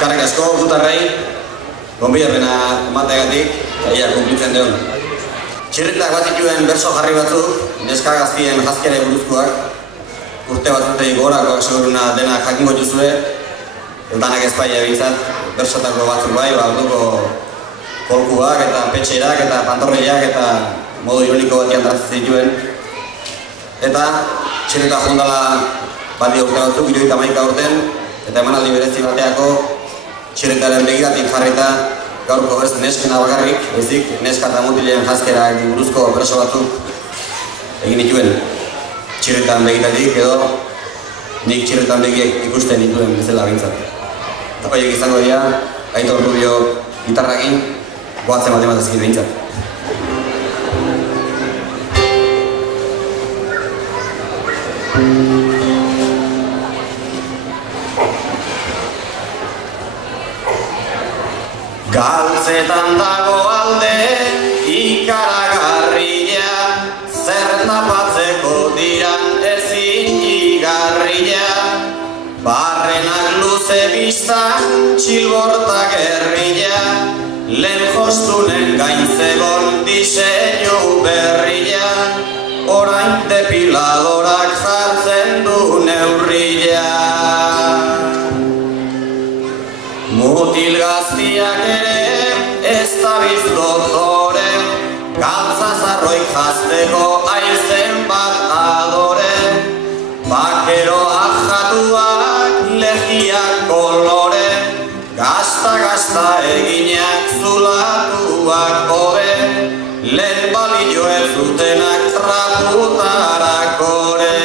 Eskarrik asko gutarrei, gonbidapena emateagatik, eta ia kumplitzen deun. Txirritak bat zituen berso jarri batzuk, neska gaztien jazkere buruzkoak, urte batzuteik gorakoak seguruna denak jakingo juzue, danak ezpaia bintzat, bersotako batzuk bai, orduko folkuak eta petxerak eta pantorriak eta modu ironiko batian tratzen zituen. Eta txirrita jundala bati urte batzuk, 71 urten, eta emanaldi berezi bateako txirritaren begiratik jarrita gaurko ez neskena bakarrik, ezik neska eta mutilen jazkera buruzko berso batzuk egin dituen txirritan begitatik edo nik txirritan begiek ikusten dituen bezala bintzat. Eta horiek izango dira, Aitor Rubio gitarrakin, goatzen matematezkin bintzat. Galtzetan dago alde ikaragarria, zer tapatzeko diran ezin igarria. Barrenak luze biztan txilborta gerrilla, lehen jostunen gain zegon diseinu berrilla, orain depiladorak jartzen du neurrilla. Mutil gaztiak ere ez dabiz doktore, galtzazarroik jazteko aizen bat adore. Bakeroak jatuak legiak kolore, gazta eginak zulatuak hobe, lehen balio ez zutenak traputarak ore.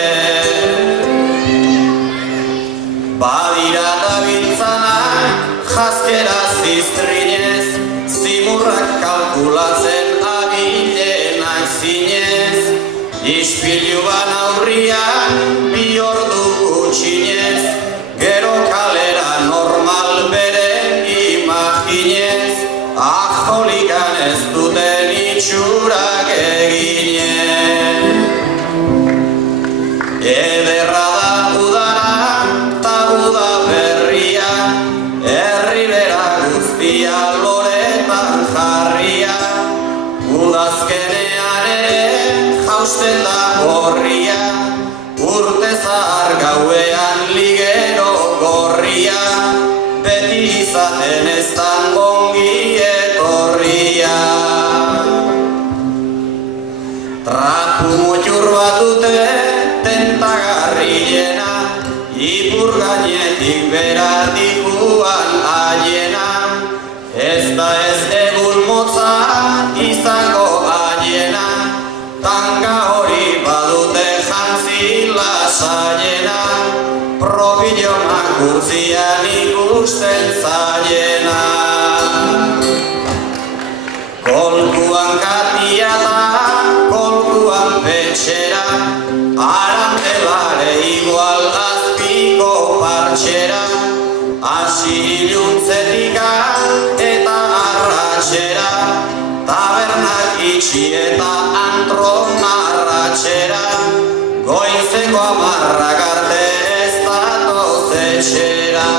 Badira dabiltzanak jazkera ziztrinez, zimurrak kalkulatzen abilenak zinez, ispilu ban aurrian bi ordu gutxinez, gero kalera normal beren imaginez, ajolikan ez duten itxurak eginez. Ederra da udara ta uda berria, herribera guztia loretan jarria, udazkenean ere jausten da gorria, urte zahar gauean ligero gorria, beti izaten ez dan ongi etorria. Trapu mutxur bat dute tentagarriena, ipur gainetik bera dikuan aiena, ez da ez egun motza izango aiena, tanga hori badute jantzi lasaiena, propillonak gurtzian ikusten zaiena. Kolkuan katia da, kolkuan petxera, arantelare igual azpiko partxera, hasi iluntzetikak eta arratxera, tabernak itxi eta antron arratxera, goizeko 10 arte ez datoz etxera,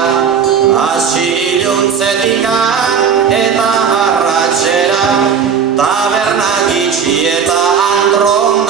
hasi iluntzetikak eta arratxera, tabernak itxi eta antron